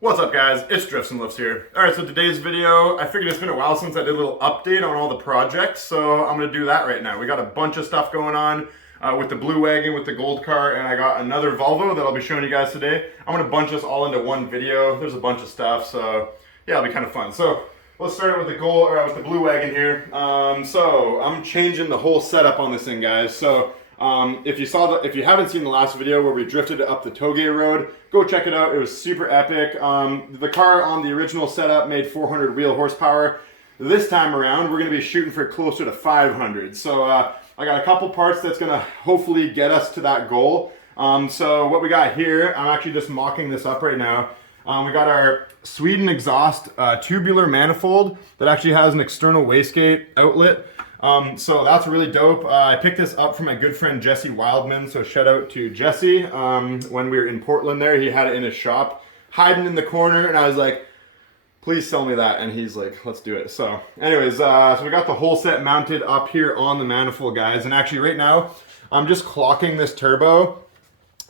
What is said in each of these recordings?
What's up guys, it's Drifts and Lifts here. Alright, so today's video, I figured it's been a while since I did a little update on all the projects, so I'm going to do that right now. We got a bunch of stuff going on with the blue wagon, with the gold car, and I got another Volvo that I'll be showing you guys today. I'm going to bunch this all into one video. There's a bunch of stuff, so yeah, it'll be kind of fun. So let's start with the blue wagon here. So I'm changing the whole setup on this thing, guys. So if you haven't seen the last video where we drifted up the Toge road, go check it out. It was super epic. The car on the original setup made 400 wheel horsepower. This time around, we're going to be shooting for closer to 500. So I got a couple parts that's going to hopefully get us to that goal. So what we got here, I'm actually just mocking this up right now. We got our Sweden exhaust tubular manifold that actually has an external wastegate outlet. So that's really dope. I picked this up from my good friend Jesse Wildman, so shout out to Jesse. When we were in Portland there, he had it in his shop, hiding in the corner, and I was like, please sell me that, and he's like, let's do it. So anyways, so we got the whole set mounted up here on the manifold, guys, and actually right now, I'm just clocking this turbo,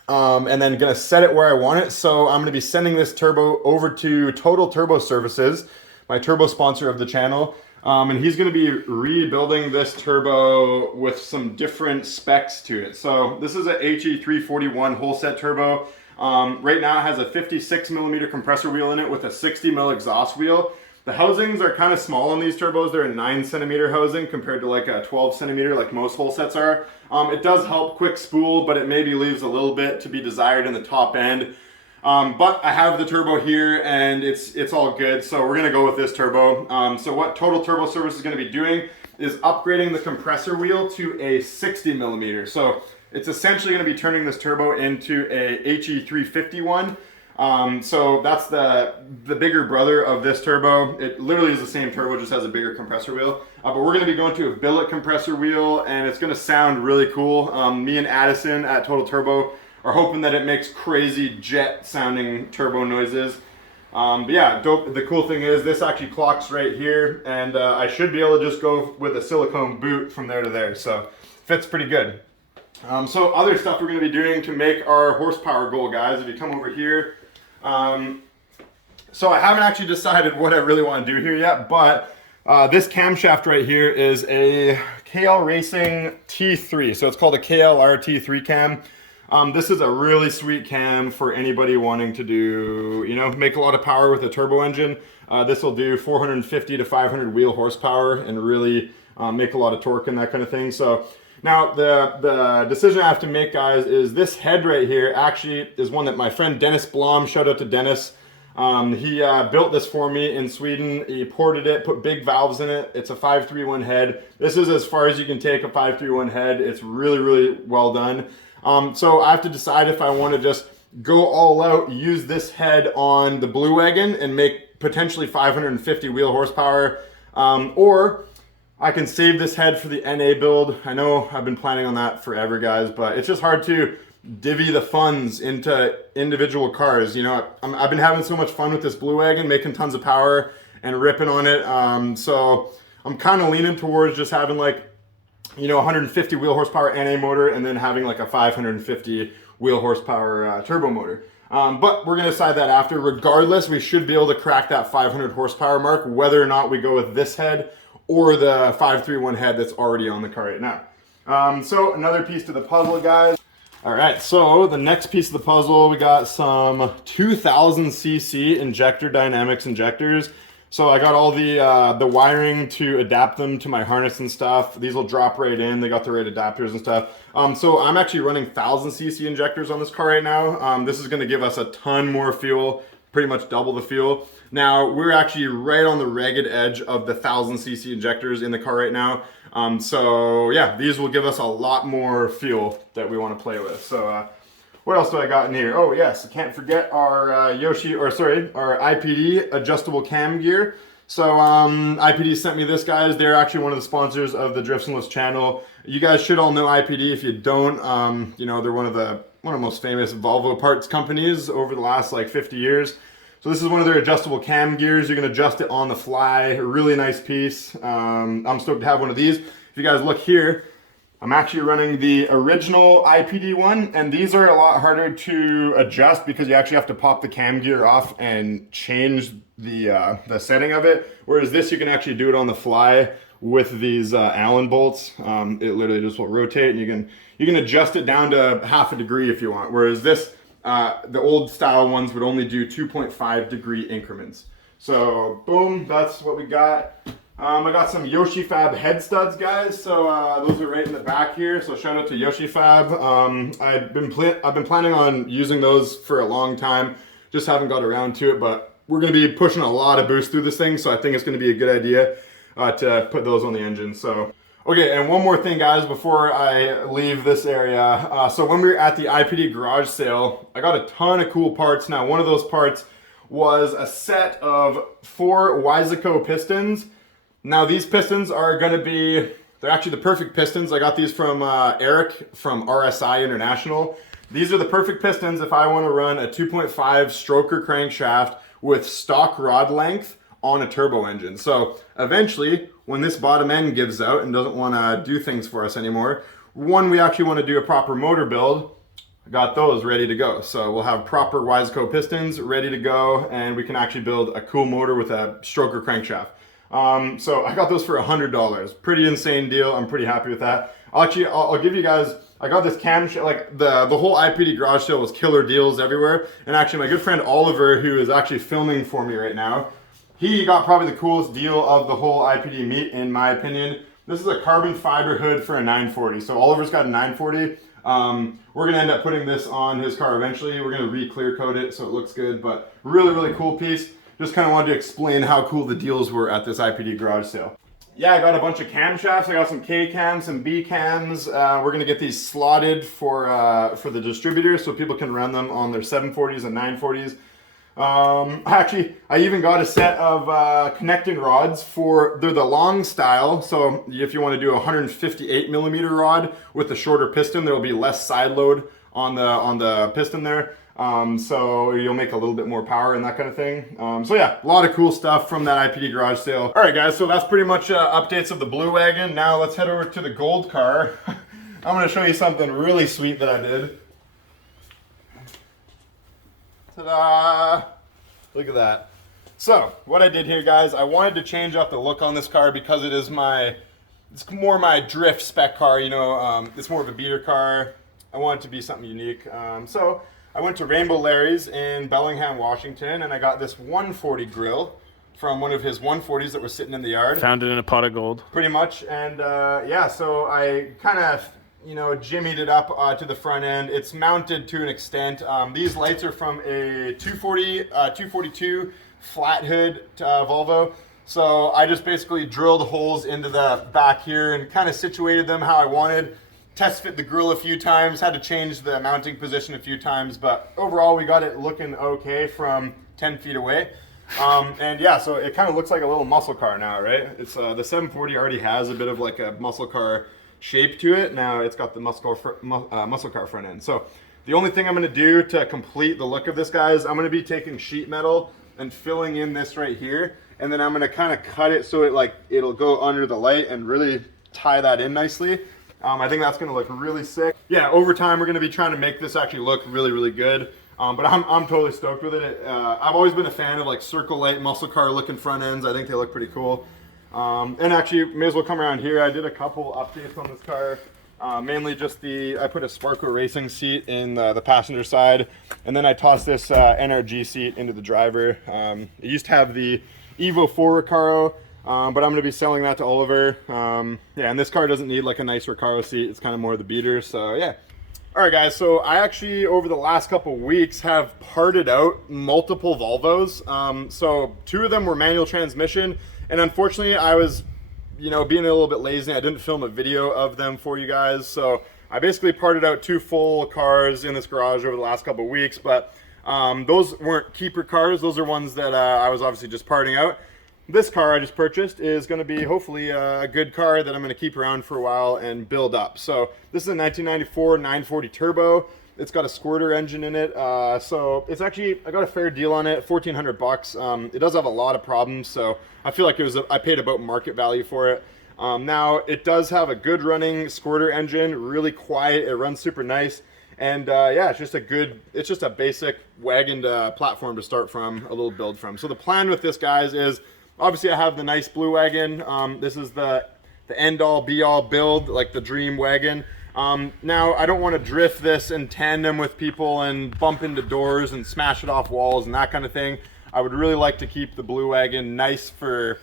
and then gonna set it where I want it. So I'm gonna be sending this turbo over to Total Turbo Services, my turbo sponsor of the channel. And he's going to be rebuilding this turbo with some different specs to it. So this is a HE341 whole set turbo. Right now it has a 56 millimeter compressor wheel in it with a 60 mil exhaust wheel. The housings are kind of small on these turbos. They're a 9 centimeter housing compared to like a 12 centimeter like most whole sets are. It does help quick spool, but it maybe leaves a little bit to be desired in the top end. But I have the turbo here and it's all good, so we're gonna go with this turbo. So what Total Turbo Service is gonna be doing is upgrading the compressor wheel to a 60 millimeter. So it's essentially gonna be turning this turbo into a HE351. So that's the bigger brother of this turbo. It literally is the same turbo, just has a bigger compressor wheel. But we're gonna be going to a billet compressor wheel and it's gonna sound really cool. Me and Addison at Total Turbo are hoping that it makes crazy jet sounding turbo noises. But yeah, dope. The cool thing is this actually clocks right here, and I should be able to just go with a silicone boot from there to there, so fits pretty good. So other stuff we're going to be doing to make our horsepower goal, guys, if you come over here. So I haven't actually decided what I really want to do here yet, but this camshaft right here is a KL Racing T3, so it's called a KLR T3 cam. This is a really sweet cam for anybody wanting to do, make a lot of power with a turbo engine. This will do 450 to 500 wheel horsepower and really make a lot of torque and that kind of thing. So now the decision I have to make, guys, is this head right here actually is one that my friend Dennis Blom, shout out to Dennis, he built this for me in Sweden. He ported it, put big valves in it. It's a 531 head. This is as far as you can take a 531 head. It's really, really well done. So I have to decide if I want to just go all out, use this head on the blue wagon and make potentially 550 wheel horsepower, or I can save this head for the NA build. I know I've been planning on that forever, guys, but it's just hard to divvy the funds into individual cars. I've been having so much fun with this blue wagon, making tons of power and ripping on it. So I'm kind of leaning towards just having 150 wheel horsepower NA motor and then having like a 550 wheel horsepower turbo motor. But we're gonna decide that after. Regardless, we should be able to crack that 500 horsepower mark, whether or not we go with this head or the 531 head that's already on the car right now. So another piece to the puzzle, guys. All right, so the next piece of the puzzle, we got some 2000cc injector dynamics injectors. So I got all the wiring to adapt them to my harness and stuff. These will drop right in. They got the right adapters and stuff. So I'm actually running 1000cc injectors on this car right now. This is going to give us a ton more fuel, pretty much double the fuel. Now we're actually right on the ragged edge of the 1000cc injectors in the car right now. So yeah, these will give us a lot more fuel that we want to play with. So what else do I got in here? Oh yes, I can't forget our our IPD adjustable cam gear. So IPD sent me this, guys. They're actually one of the sponsors of the Drifts and Lifts channel. You guys should all know IPD. If you don't, they're one of the most famous Volvo parts companies over the last 50 years. So this is one of their adjustable cam gears. You can adjust it on the fly. A really nice piece. I'm stoked to have one of these. If you guys look here, I'm actually running the original IPD one, and these are a lot harder to adjust because you actually have to pop the cam gear off and change the setting of it. Whereas this, you can actually do it on the fly with these Allen bolts. It literally just will rotate, and you can adjust it down to half a degree if you want. Whereas this, the old style ones would only do 2.5 degree increments. So boom, that's what we got. I got some Yoshi Fab head studs, guys. So those are right in the back here. So shout out to Yoshi Fab. I've been planning on using those for a long time. Just haven't got around to it, but we're going to be pushing a lot of boost through this thing. So I think it's going to be a good idea to put those on the engine. So okay, and one more thing, guys, before I leave this area. So when we were at the IPD garage sale, I got a ton of cool parts. Now, one of those parts was a set of 4 Wiseco pistons. Now these pistons are going to be, they're actually the perfect pistons. I got these from Eric from RSI International. These are the perfect pistons if I want to run a 2.5 stroker crankshaft with stock rod length on a turbo engine. So eventually, when this bottom end gives out and doesn't want to do things for us anymore, when we actually want to do a proper motor build, I got those ready to go. So we'll have proper Wiseco pistons ready to go, and we can actually build a cool motor with a stroker crankshaft. So I got those for $100. Pretty insane deal. I'm pretty happy with that. I'll give you guys, I got this camshaft, like the whole IPD garage sale was killer deals everywhere. And actually my good friend Oliver, who is actually filming for me right now, he got probably the coolest deal of the whole IPD meet, in my opinion. This is a carbon fiber hood for a 940. So Oliver's got a 940. We're gonna end up putting this on his car eventually. We're gonna re-clear coat it so it looks good, but really, really cool piece. Just kind of wanted to explain how cool the deals were at this IPD garage sale. Yeah, I got a bunch of camshafts. I got some K cams, some B cams. We're gonna get these slotted for the distributors so people can run them on their 740s and 940s. Actually, I even got a set of connecting rods they're the long style. So if you want to do a 158 millimeter rod with a shorter piston, there will be less side load on the piston there. So you'll make a little bit more power and that kind of thing. So yeah, a lot of cool stuff from that IPD garage sale. All right, guys, so that's pretty much updates of the blue wagon. Now let's head over to the gold car. I'm going to show you something really sweet that I did. Ta-da! Look at that. So what I did here, guys, I wanted to change up the look on this car because it is it's more my drift spec car, you know. It's more of a beater car. I want it to be something unique. So I went to Rainbow Larry's in Bellingham, Washington, and I got this 140 grill from one of his 140s that was sitting in the yard. Found it in a pot of gold. Pretty much, and yeah, so I kind of, you know, jimmied it up to the front end. It's mounted to an extent. These lights are from a 242 flat hood Volvo. So I just basically drilled holes into the back here and kind of situated them how I wanted. Test fit the grill a few times, had to change the mounting position a few times, but overall we got it looking okay from 10 feet away. And yeah, so it kind of looks like a little muscle car now, right? It's the 740 already has a bit of like a muscle car shape to it. Now it's got the muscle car front end. So the only thing I'm going to do to complete the look of this, guys, I'm going to be taking sheet metal and filling in this right here, and then I'm going to kind of cut it so it'll go under the light and really tie that in nicely. I think that's going to look really sick. Yeah, over time we're going to be trying to make this actually look really, really good. But I'm totally stoked with it. I've always been a fan of like circle light muscle car looking front ends. I think they look pretty cool. And actually, may as well come around here. I did a couple updates on this car. Mainly just I put a Sparco racing seat in the passenger side, and then I tossed this NRG seat into the driver. It used to have the Evo 4 Recaro, but I'm going to be selling that to Oliver. Yeah, and this car doesn't need like a nice Recaro seat. It's kind of more the beater, so yeah. All right, guys, so I actually, over the last couple weeks, have parted out multiple Volvos. So 2 of them were manual transmission, and unfortunately, I was, you know, being a little bit lazy. I didn't film a video of them for you guys, so I basically parted out 2 full cars in this garage over the last couple weeks, but those weren't keeper cars. Those are ones that I was obviously just parting out. This car I just purchased is going to be hopefully a good car that I'm going to keep around for a while and build up. So this is a 1994 940 turbo. It's got a squirter engine in it. So it's actually, I got a fair deal on it, 1,400 bucks. It does have a lot of problems, so I feel like I paid about market value for it. Now it does have a good running squirter engine, really quiet, it runs super nice. And yeah, it's just a basic wagon platform to start from, a little build from. So the plan with this, guys, is obviously I have the nice blue wagon. This is the end all be all build, like the dream wagon. Now I don't want to drift this in tandem with people and bump into doors and smash it off walls and that kind of thing. I would really like to keep the blue wagon nice for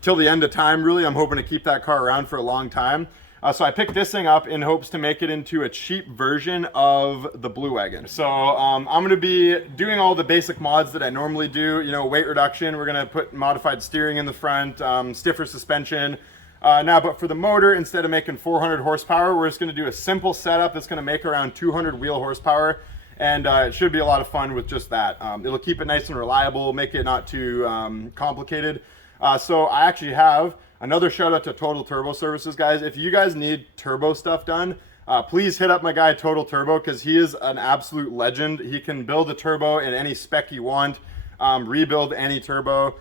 till the end of time, really. I'm hoping to keep that car around for a long time. So I picked this thing up in hopes to make it into a cheap version of the blue wagon. So I'm going to be doing all the basic mods that I normally do. You know, weight reduction. We're going to put modified steering in the front, stiffer suspension. Now, but for the motor, instead of making 400 horsepower, we're just going to do a simple setup that's going to make around 200 wheel horsepower. And it should be a lot of fun with just that. It'll keep it nice and reliable, make it not too complicated. So I actually have another shout out to Total Turbo Services, guys. If you guys need turbo stuff done, please hit up my guy Total Turbo, because he is an absolute legend. He can build a turbo in any spec you want, rebuild any turbo.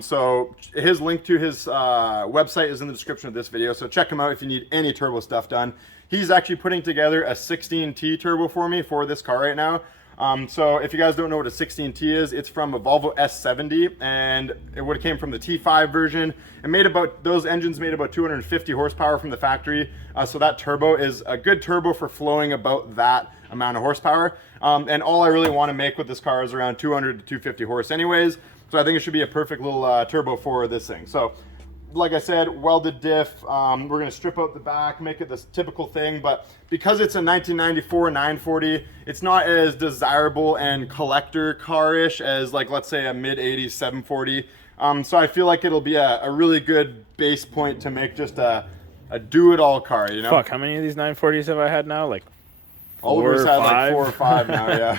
So his link to his website is in the description of this video, so check him out if you need any turbo stuff done. He's actually putting together a 16T turbo for me for this car right now. So if you guys don't know what a 16T is, it's from a Volvo S70, and it would have came from the T5 version. Those engines made about 250 horsepower from the factory. So that turbo is a good turbo for flowing about that amount of horsepower. And all I really want to make with this car is around 200 to 250 horse anyways. So I think it should be a perfect little turbo for this thing. So like I said, welded diff. We're going to strip out the back, make it this typical thing, but because it's a 1994 940, it's not as desirable and collector car-ish as, like, let's say a mid-80s 740. So I feel like it'll be a really good base point to make just a do-it-all car, you know? Fuck, how many of these 940s have I had now? Like all of us had like 4 or 5 now, yeah.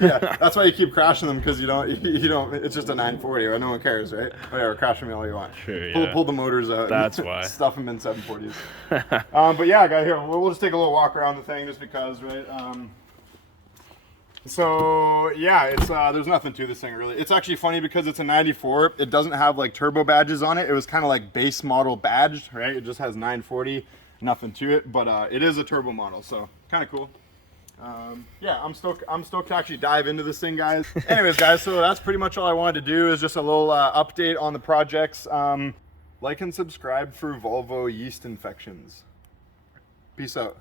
Yeah, that's why you keep crashing them, because you don't, it's just a 940, right? No one cares, right? Whatever, crash them all you want. Sure, yeah. Pull the motors out. That's why. Stuff them in 740s. But yeah, guys, here, we'll just take a little walk around the thing just because, right? So yeah, it's there's nothing to this thing really. It's actually funny because it's a 94. It doesn't have like turbo badges on it. It was kind of like base model badged, right? It just has 940, nothing to it, but it is a turbo model, so kind of cool. Yeah, I'm stoked to actually dive into this thing, guys. Anyways, guys, so that's pretty much all I wanted to do, is just a little update on the projects. Like and subscribe for Volvo yeast infections. Peace out.